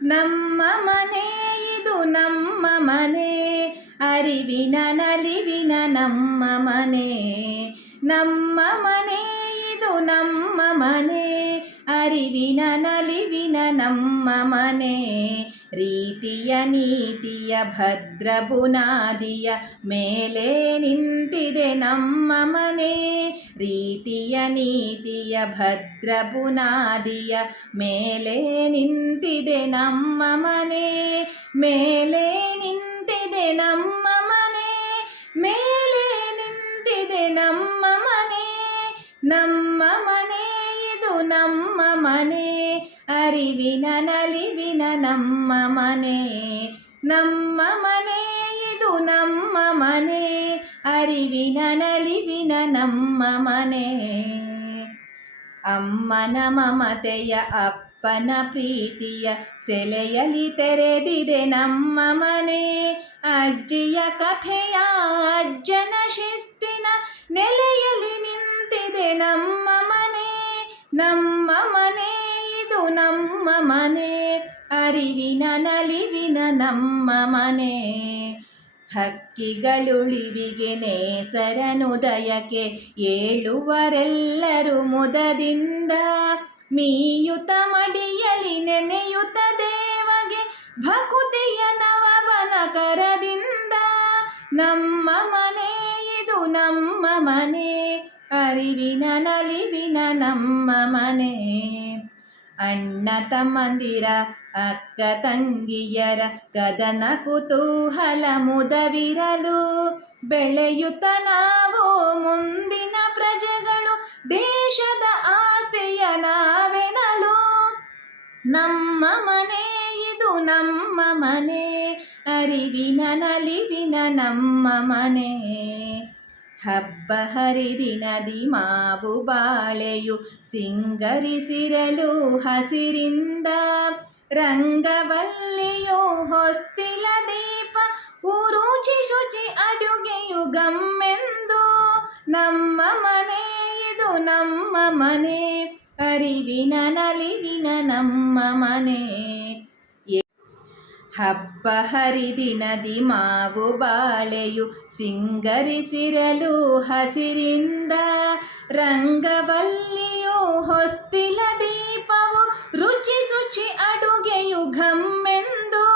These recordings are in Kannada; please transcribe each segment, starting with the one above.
ನಮ್ಮ ಮನೆ ಇದು ನಮ್ಮ ಮನೆ, ಅರಿವಿನ ನಲಿವಿನ ನಮ್ಮ ಮನೆ. ನಮ್ಮ ಮನೆ ಇದು ನಮ್ಮ ಮನೆ, ಅರಿವಿನ ನಲಿವಿನ ನಮ್ಮ ಮನೆ. ರೀತಿಯ ನೀತಿಯ ಭದ್ರ ಬುನಾದಿಯ ಮೇಲೆ ನಿಂತಿದೆ ನಮ್ಮ ಮನೆ. ರೀತಿಯ ನೀತಿಯ ಭದ್ರ ಬುನಾದಿಯ ಮೇಲೆ ನಿಂತಿದೆ ನಮ್ಮ ಮನೆ. ಮೇಲೆ ನಿಂತಿದೆ ನಮ್ಮ ಮನೆ, ಮೇಲೆ ನಿಂತಿದೆ ನಮ್ಮ ಮನೆ. ನಮ್ಮ ಮನೆ ಇದು ನಮ್ಮ ಮನೆ, ಅರಿವಿನ ನಲಿವಿನ ನಮ್ಮ ಮನೆ. ನಮ್ಮ ಮನೆ ಇದು ನಮ್ಮ ಮನೆ, ಅರಿವಿನ ನಲಿವಿನ ನಮ್ಮ ಮನೆ. ಅಮ್ಮನ ಮಮತೆಯ ಅಪ್ಪನ ಪ್ರೀತಿಯ ಸೆಲೆಯಲಿ ತೆರೆದಿದೆ ನಮ್ಮ ಮನೆ. ಅಜ್ಜಿಯ ಕಥೆಯ ಅಜ್ಜನ ಶಿಸ್ತಿನ ನೆಲೆಯಲ್ಲಿ ನಿಂತಿದೆ ನಮ್ಮ ಮನೆ. ನಮ್ಮ ಮನೆ ಇದು ನಮ್ಮ ಮನೆ, ಅರಿವಿನ ನಲಿವಿನ ನಮ್ಮ ಮನೆ. ಹಕ್ಕಿಗಳುಳಿವಿಗೆ ನೇಸರನುದಯಕ್ಕೆ ಏಳುವರೆಲ್ಲರೂ ಮುದದಿಂದ. ಮೀಯುತ ಮಡಿಯಲಿ ನೆನೆಯುತ ದೇವಗೆ ಭಕುತಿಯ ನವವನ ಕರದಿಂದ. ನಮ್ಮ ಮನೆ ಇದು ನಮ್ಮ ಮನೆ, ಅರಿವಿನ ನಲಿವಿನ ನಮ್ಮ ಮನೆ. ಅಣ್ಣ ತಮ್ಮಂದಿರ ಅಕ್ಕ ತಂಗಿಯರ ಕದನ ಕುತೂಹಲ ಮುದವಿರಲು. ಬೆಳೆಯುತ್ತ ನಾವು ಮುಂದಿನ ಪ್ರಜೆಗಳು, ದೇಶದ ಆಸ್ತಿಯ ನಾವೆನಲು. ನಮ್ಮ ಮನೆ ಇದು ನಮ್ಮ ಮನೆ, ಅರಿವಿನ ನಲಿವಿನ ನಮ್ಮ ಮನೆ. ಹಬ್ಬ ಹರಿದಿನದಿ ಮಾವು ಬಾಳೆಯು ಸಿಂಗರಿಸಿರಲು ಹಸಿರಿಂದ. ರಂಗವಲ್ಲಿಯು ಹೊಸ್ತಿಲ ದೀಪ ರುಚಿ ಶುಚಿ ಅಡುಗೆಯು ಗಮ್ಮೆಂದು. ನಮ್ಮ ಮನೆ ಇದು ನಮ್ಮ ಮನೆ, ಅರಿವಿನ ನಲಿವಿನ ನಮ್ಮ ಮನೆ. ಹಬ್ಬ ಹರಿದಿನದಿ ಮಾವು ಬಾಳೆಯು ಸಿಂಗರಿಸಿರಲು ಹಸಿರಿಂದ. ರಂಗವಲ್ಲಿಯು ಹೊಸ್ತಿಲ ದೀಪವು ರುಚಿ ಶುಚಿ ಅಡುಗೆಯು ಘಮ್ಮೆಂದು.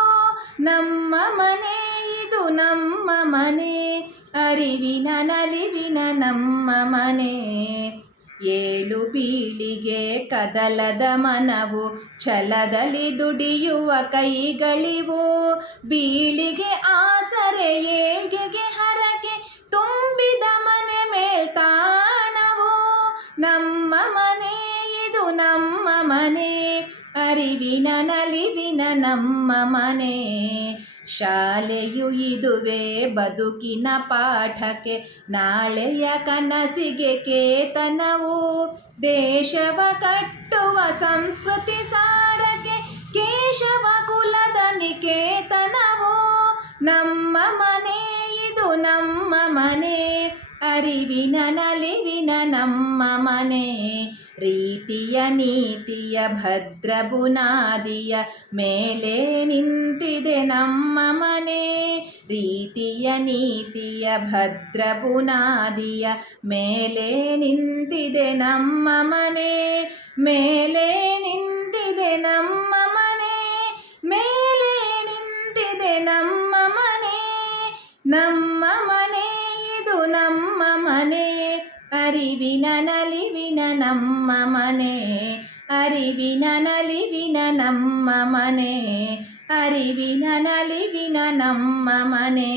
ನಮ್ಮ ಮನೆ ಇದು ನಮ್ಮ ಮನೆ, ಅರಿವಿನ ನಲಿವಿನ ನಮ್ಮ ಮನೆ. ಏಳು ಬೀಳಿಗೆ ಕದಲದ ಮನವು, ಛಲದಲ್ಲಿ ದುಡಿಯುವ ಕೈಗಳಿವು. ಬೀಳಿಗೆ ಆಸರೆ ಏಳ್ಗೆಗೆ ಹರಕೆ ತುಂಬಿದ ಮನೆ ಮೇಲ್ತಾಣವು. ನಮ್ಮ ಮನೆ ಇದು ನಮ್ಮ ಮನೆ, ಅರಿವಿನ ನಲಿವಿನ ನಮ್ಮ ಮನೆ. ಶಾಲೆಯು ಇದುವೇ ಬದುಕಿನ ಪಾಠಕ್ಕೆ, ನಾಳೆಯ ಕನಸಿಗೆ ಕೇತನವು. ದೇಶವ ಕಟ್ಟುವ ಸಂಸ್ಕೃತಿ ಸಾರಕ್ಕೆ, ಕೇಶವ ಕುಲದ ನಿಕೇತನವು. ನಮ್ಮ ಮನೆ ಇದು ನಮ್ಮ ಮನೆ, ಅರಿವಿನ ನಲಿವಿನ ನಮ್ಮ ಮನೆ. ರೀತಿಯ ನೀತಿಯ ಭದ್ರ ಬುನಾದಿಯ ಮೇಲೆ ನಿಂತಿದೆ ನಮ್ಮ ಮನೆ. ರೀತಿಯ ನೀತಿಯ ಭದ್ರ ಬುನಾದಿಯ ಮೇಲೆ ನಿಂತಿದೆ ನಮ್ಮ ಮನೆ. ಮೇಲೆ ನಿಂತಿದೆ ನಮ್ಮ ಮನೆ, ಮೇಲೆ ನಿಂತಿದೆ ನಮ್ಮ ಮನೆ. ನಮ್ಮ ಮನೆ ಇದು ನಮ್ಮ ಮನೆ, ಅರಿವಿನ ನಲಿವಿನ ನಮ್ಮ ಮನೆ. ಅರಿವಿನ ನಲಿವಿನ ನಮ್ಮ ಮನೆ, ಅರಿವಿನ ನಲಿವಿನ ನಮ್ಮ ಮನೆ.